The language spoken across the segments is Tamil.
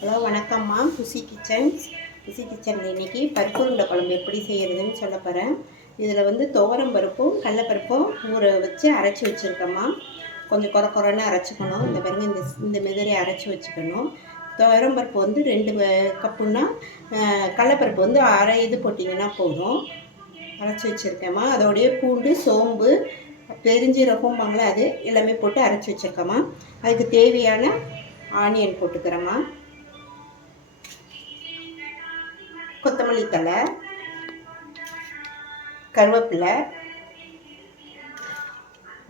ஹலோ வணக்கம்மா. குஷி கிச்சனில் இன்றைக்கி பருப்பு உருண்டை குழம்பு எப்படி செய்கிறதுன்னு சொல்ல போகிறேன். இதில் வந்து துவரம் பருப்பும் கடலப்பருப்பும் ஊற வச்சு அரைச்சி வச்சுருக்கேம்மா. கொஞ்சம் குறைன்னு அரைச்சிக்கணும். இந்த பாருங்க, இந்த மாதிரி அரைச்சி வச்சுக்கணும். துவரம் பருப்பு வந்து 2 கப்புன்னா கடலப்பருப்பு வந்து அரை இது போட்டிங்கன்னா போதும். அரைச்சி வச்சுருக்கேம்மா. அதோடைய பூண்டு, சோம்பு, பெருஞ்சீரகம்பாங்களே அது எல்லாமே போட்டு அரைச்சி வச்சுருக்கேம்மா. அதுக்கு தேவையான ஆனியன் போட்டுக்கிறேம்மா. கொத்தமல்லி தழை, கருவேப்பிலை,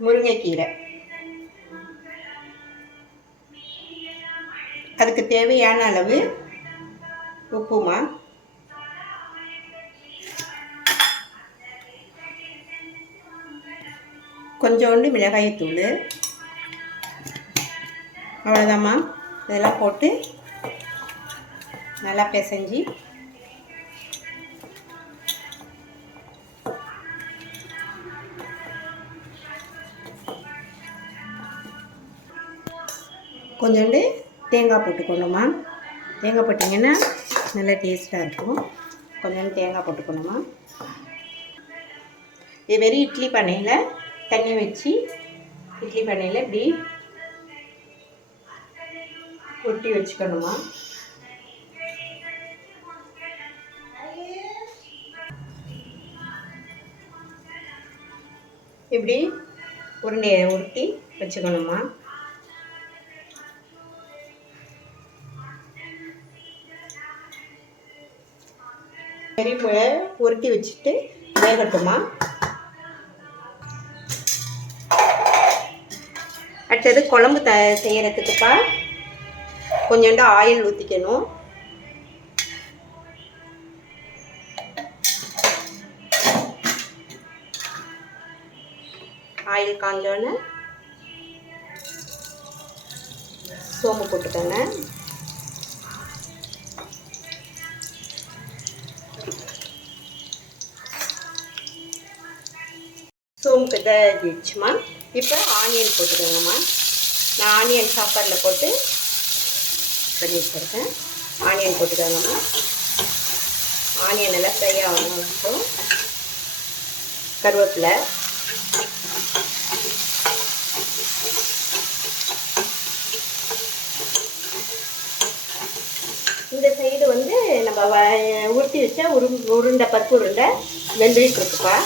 முருங்கைக்கீரை, அதுக்கு தேவையான அளவு உப்புமா, கொஞ்சோண்டு மிளகாய்த்தூள், அவ்வளோதாம்மா. இதெல்லாம் போட்டு நல்லா பிசைஞ்சு கொஞ்சோண்டு தேங்காய் போட்டுக்கணுமா. தேங்காய் போட்டிங்கன்னா நல்லா டேஸ்ட்டாக இருக்கும். கொஞ்சோண்டு தேங்காய் போட்டுக்கணுமா. இதுமாரி இட்லி பானையில் தண்ணி வச்சு இட்லி பானையில் இப்படி ஒட்டி வச்சுக்கணுமா. இப்படி உருண்டையை உருட்டி வச்சுக்கணுமா. உருட்டி வச்சுட்டு வேகட்டுமா. அடுத்தது குழம்பு செய்கிறதுக்குப்பா கொஞ்சோண்டு ஆயில் ஊற்றிக்கணும். ஆயில் காஞ்சோன்னு சோம்பு போட்டுக்கோங்க. சோம்பு இதாகிடுச்சுமா. இப்போ ஆனியன் போட்டுக்கோங்கம்மா. நான் ஆனியன் சாப்பாடில் போட்டு பண்ணி வச்சுருக்கேன். ஆனியன் போட்டுக்கோங்கம்மா. ஆனியன் நல்லா ஃப்ரை ஆகணும். அப்புறம் கருவேப்பிலை, இந்த சைடு வந்து நம்ம உருட்டி வச்சா உருண்டை பருப்பு உருண்டை வெந்துட்டு இருக்குப்பா.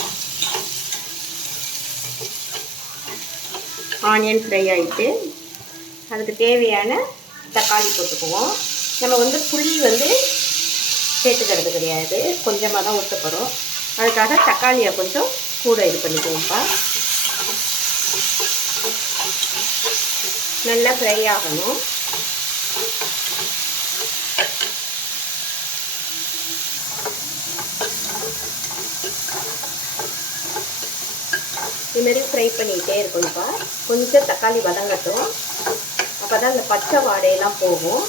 ஆனியன் ஃப்ரை ஆகிட்டு அதுக்கு தேவையான தக்காளி போட்டுக்குவோம். நம்ம வந்து புளி வந்து சேர்த்துக்கிறது கிடையாது, கொஞ்சமாக தான் ஊற்ற போகிறோம். அதுக்காக தக்காளியை கொஞ்சம் கூட இது பண்ணிக்குவோம்ப்பா. நல்லா ஃப்ரை ஆகணும். இதுமாரி ஃப்ரை பண்ணிக்கிட்டே இருக்கணும்ப்பா. கொஞ்சம் தக்காளி வதங்கட்டும். அப்போ தான் அந்த பச்சை வாடையெல்லாம் போகும்.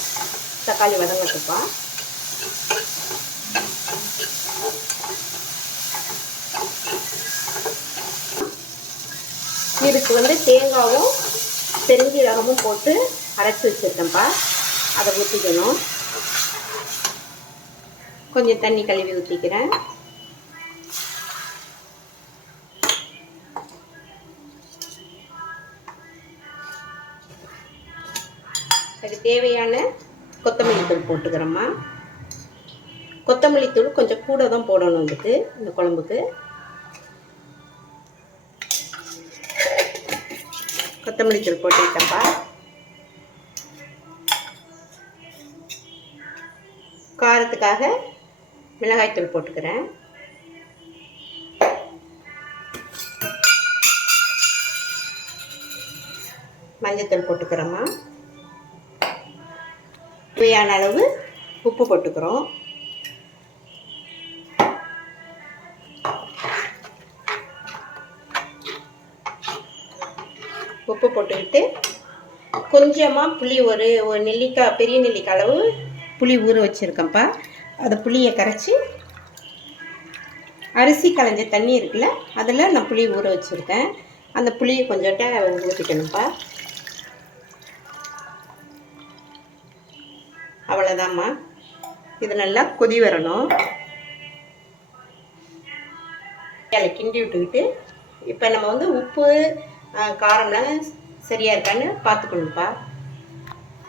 தக்காளி வதங்கட்டும்ப்பா. இதுக்கு வந்து தேங்காயும் பெருஞ்சீரகமும் போட்டு அரைச்சி வச்சுருக்கேன்ப்பா. அதை ஊற்றிக்கணும். கொஞ்சம் தண்ணி கழுவி ஊற்றிக்கிறேன். அதுக்கு தேவையான கொத்தமல்லி தூள் போட்டுக்கிறோம்மா. கொத்தமல்லி தூள் கொஞ்சம் கூட தான் போடணும் இதுக்கு, இந்த குழம்புக்கு. கொத்தமல்லி தூள் போட்டுக்கிட்டேன்ப்பா. காரத்துக்காக மிளகாய்த்தூள் போட்டுக்கிறேன். மஞ்சத்தூள் போட்டுக்கிறோம்மா. தேவையான அளவு உப்பு போட்டுக்கிறோம். உப்பு போட்டுக்கிட்டு கொஞ்சமாக புளி, ஒரு நெல்லிக்காய், பெரிய நெல்லிக்காய் அளவு புளி ஊற வச்சுருக்கேன்ப்பா. அதை புளியை கரைச்சி அரிசி களைஞ்ச தண்ணி இருக்குல்ல, அதில் நான் புளி ஊற வச்சுருக்கேன். அந்த புளியை கொஞ்சோட்ட ஊற்றிக்கணும்ப்பா. அவ்வளோதாம்மா. இது நல்லா கொதி வரணும். அதில் கிண்டி விட்டுக்கிட்டு இப்போ நம்ம வந்து உப்பு காரம்லாம் சரியாக இருக்கான்னு பார்த்துக்கணும்ப்பா.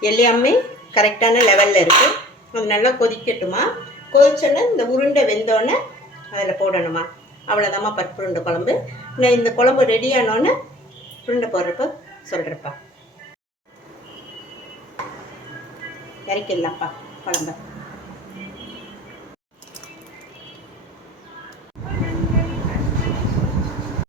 எல்லாமே கரெக்டான லெவலில் இருக்குது. அது நல்லா கொதிக்கட்டுமா. கொதிச்சோன்னே இந்த உருண்டை வெந்தோடனே அதில் போடணுமா. அவ்வளோதாம்மா பருப்பு உருண்டை குழம்பு. நான் இந்த குழம்பு ரெடி ஆனோன்னே உருண்டை போடுறப்ப சொல்கிறேன்ப்பா. இறக்கிடலாம்ப்பா குழம்பு.